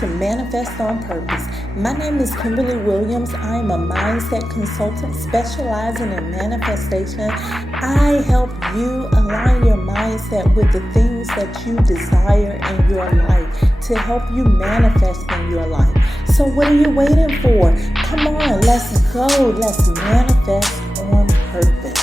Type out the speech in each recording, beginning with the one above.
to Manifest on Purpose. My name is Kimberly Williams. I am a mindset consultant specializing in manifestation. I help you align your mindset with the things that you desire in your life to help you manifest in your life. So what are you waiting for? Come on, let's go. Let's manifest on purpose.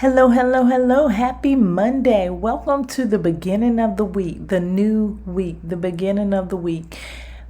Hello. Happy Monday. Welcome to the beginning of the week, the new week, the beginning of the week.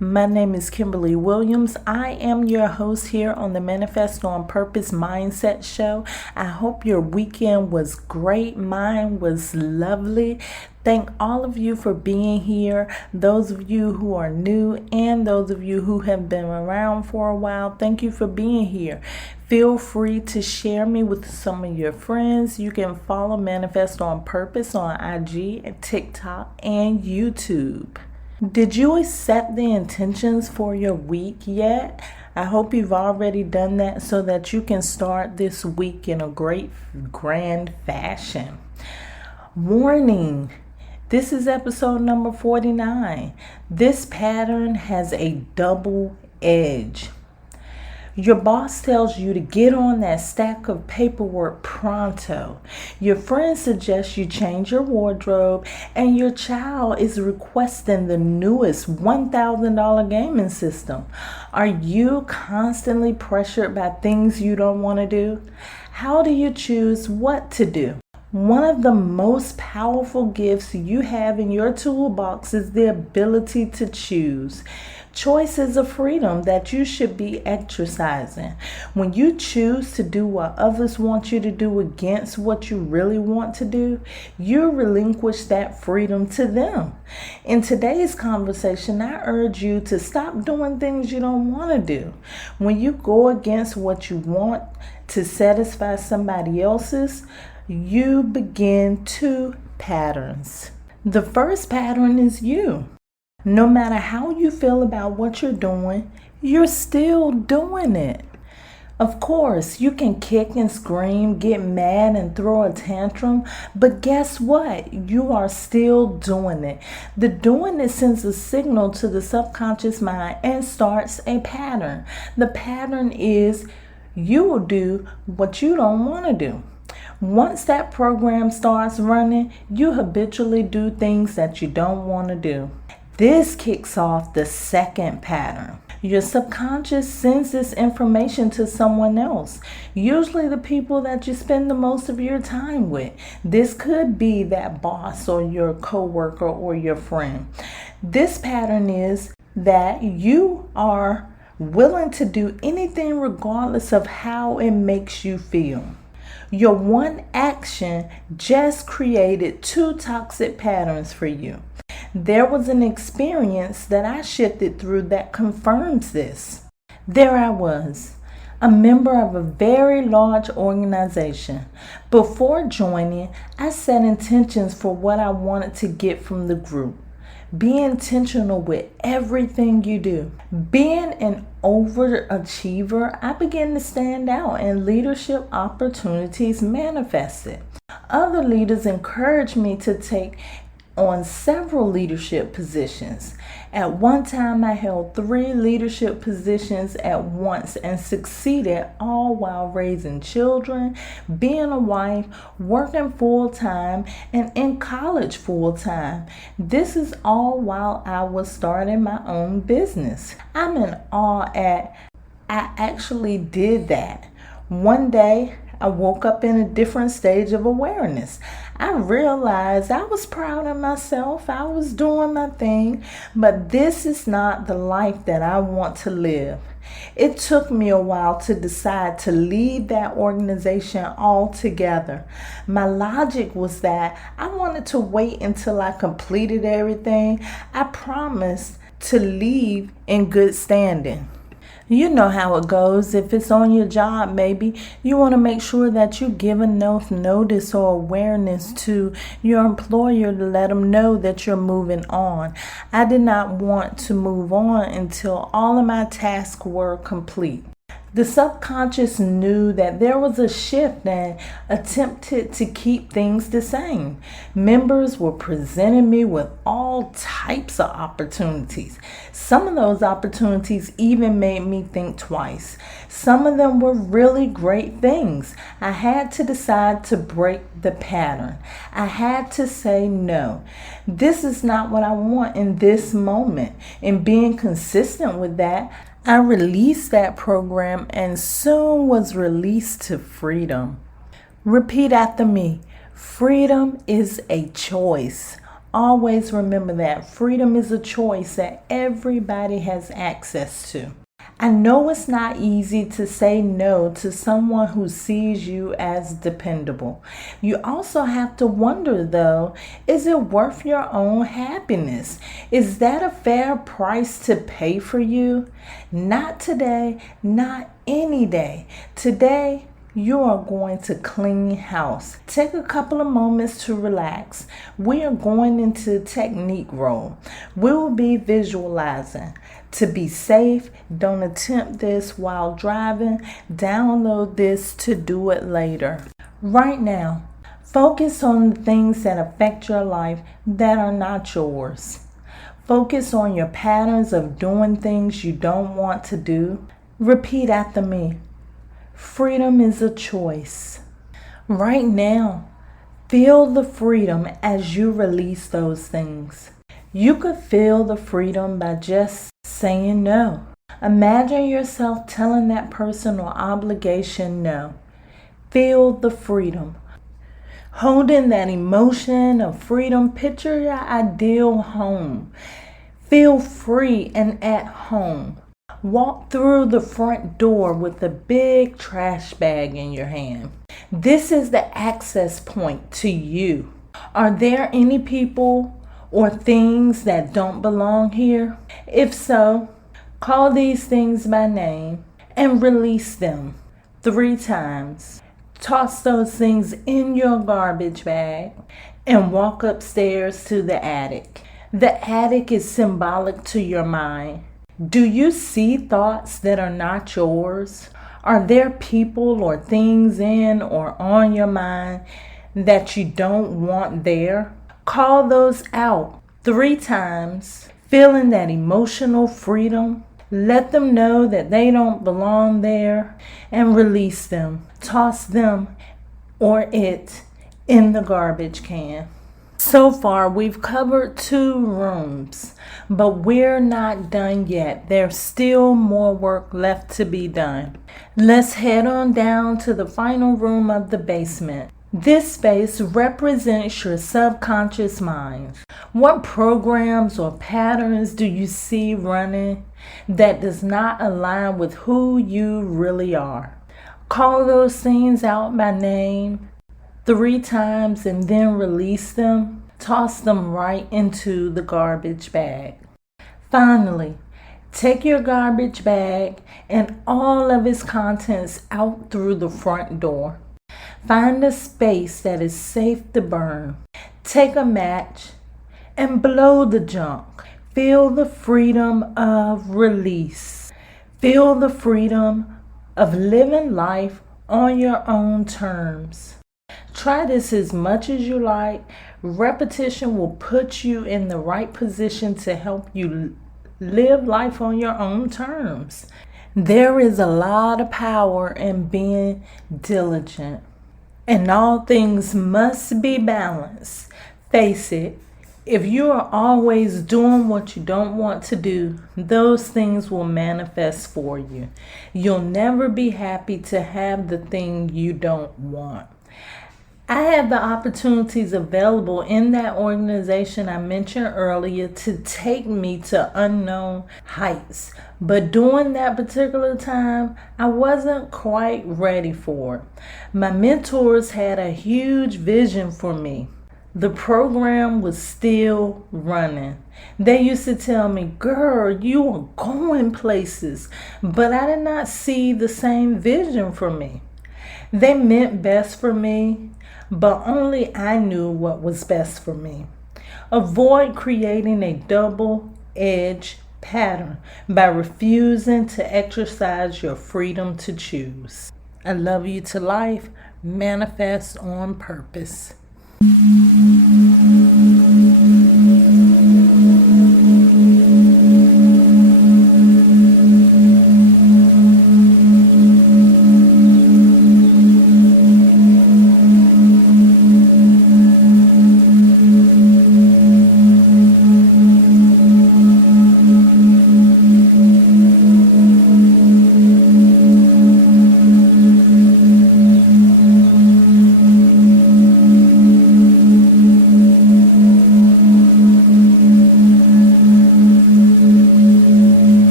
My name is Kimberly Williams. I am your host here on the Manifest on Purpose Mindset Show. I hope your weekend was great. Mine was lovely. Thank all of you for being here. Those of you who are new and those of you who have been around for a while, thank you for being here. Feel free to share me with some of your friends. You can follow Manifest on Purpose on IG and TikTok and YouTube. Did you set the intentions for your week yet? I hope you've already done that so that you can start this week in a great, grand fashion. Warning. This is episode number 49. This pattern has a double edge. Your boss tells you to get on that stack of paperwork pronto. Your friend suggests you change your wardrobe, and your child is requesting the newest $1,000 gaming system. Are you constantly pressured by things you don't want to do? How do you choose what to do? One of the most powerful gifts you have in your toolbox is the ability to choose. Choice is a freedom that you should be exercising. When you choose to do what others want you to do against what you really want to do, you relinquish that freedom to them. In today's conversation, I urge you to stop doing things you don't want to do. When you go against what you want to satisfy somebody else's, you begin two patterns. The first pattern is you. No matter how you feel about what you're doing, you're still doing it. Of course, you can kick and scream, get mad and throw a tantrum, but guess what? You are still doing it. The doing it sends a signal to the subconscious mind and starts a pattern. The pattern is you will do what you don't want to do. Once that program starts running, you habitually do things that you don't want to do. This kicks off the second pattern. Your subconscious sends this information to someone else, usually the people that you spend the most of your time with. This could be that boss or your coworker or your friend. This pattern is that you are willing to do anything regardless of how it makes you feel. Your one action just created two toxic patterns for you. There was an experience that I shifted through that confirms this. There I was, a member of a very large organization. Before joining, I set intentions for what I wanted to get from the group. Be intentional with everything you do. Being an overachiever, I began to stand out and leadership opportunities manifested. Other leaders encouraged me to take on several leadership positions. At one time, I held 3 leadership positions at once and succeeded, all while raising children, being a wife, working full-time, and in college full-time. This is all while I was starting my own business. I'm in awe at I actually did that. One day, I woke up in a different stage of awareness. I realized I was proud of myself. I was doing my thing, but this is not the life that I want to live. It took me a while to decide to leave that organization altogether. My logic was that I wanted to wait until I completed everything. I promised to leave in good standing. You know how it goes. If it's on your job, maybe you want to make sure that you give enough notice or awareness to your employer to let them know that you're moving on. I did not want to move on until all of my tasks were complete. The subconscious knew that there was a shift and attempted to keep things the same. Members were presenting me with all types of opportunities. Some of those opportunities even made me think twice. Some of them were really great things. I had to decide to break the pattern. I had to say no. This is not what I want in this moment. And being consistent with that, I released that program and soon was released to freedom. Repeat after me. Freedom is a choice. Always remember that. Freedom is a choice that everybody has access to. I know it's not easy to say no to someone who sees you as dependable. You also have to wonder though, is it worth your own happiness? Is that a fair price to pay for you? Not today, not any day. Today, you are going to clean house. Take a couple of moments to relax. We are going into technique role. We will be visualizing. To be safe, don't attempt this while driving. Download this to do it later. Right now, focus on the things that affect your life that are not yours. Focus on your patterns of doing things you don't want to do. Repeat after me. Freedom is a choice. Right now, feel the freedom as you release those things. You could feel the freedom by just saying no. Imagine yourself telling that person or obligation no. Feel the freedom. Holding that emotion of freedom, picture your ideal home. Feel free and at home. Walk through the front door with a big trash bag in your hand. This is the access point to you. Are there any people or things that don't belong here? If so, call these things by name and release them 3 times. Toss those things in your garbage bag and walk upstairs to the attic. The attic is symbolic to your mind. Do you see thoughts that are not yours? Are there people or things in or on your mind that you don't want there? Call those out 3 times, feeling that emotional freedom. Let them know that they don't belong there and release them. Toss them or it in the garbage can. So far, we've covered 2 rooms, but we're not done yet. There's still more work left to be done. Let's head on down to the final room of the basement. This space represents your subconscious mind. What programs or patterns do you see running that does not align with who you really are? Call those things out by name 3 times and then release them. Toss them right into the garbage bag. Finally, take your garbage bag and all of its contents out through the front door. Find a space that is safe to burn. Take a match and blow the junk. Feel the freedom of release. Feel the freedom of living life on your own terms. Try this as much as you like. Repetition will put you in the right position to help you live life on your own terms. There is a lot of power in being diligent, and all things must be balanced. Face it, if you are always doing what you don't want to do, those things will manifest for you. You'll never be happy to have the thing you don't want. I have the opportunities available in that organization I mentioned earlier to take me to unknown heights. But during that particular time, I wasn't quite ready for it. My mentors had a huge vision for me. The program was still running. They used to tell me, girl, you are going places. But I did not see the same vision for me. They meant best for me, but only I knew what was best for me. Avoid creating a double-edged pattern by refusing to exercise your freedom to choose. I love you to life. Manifest on purpose.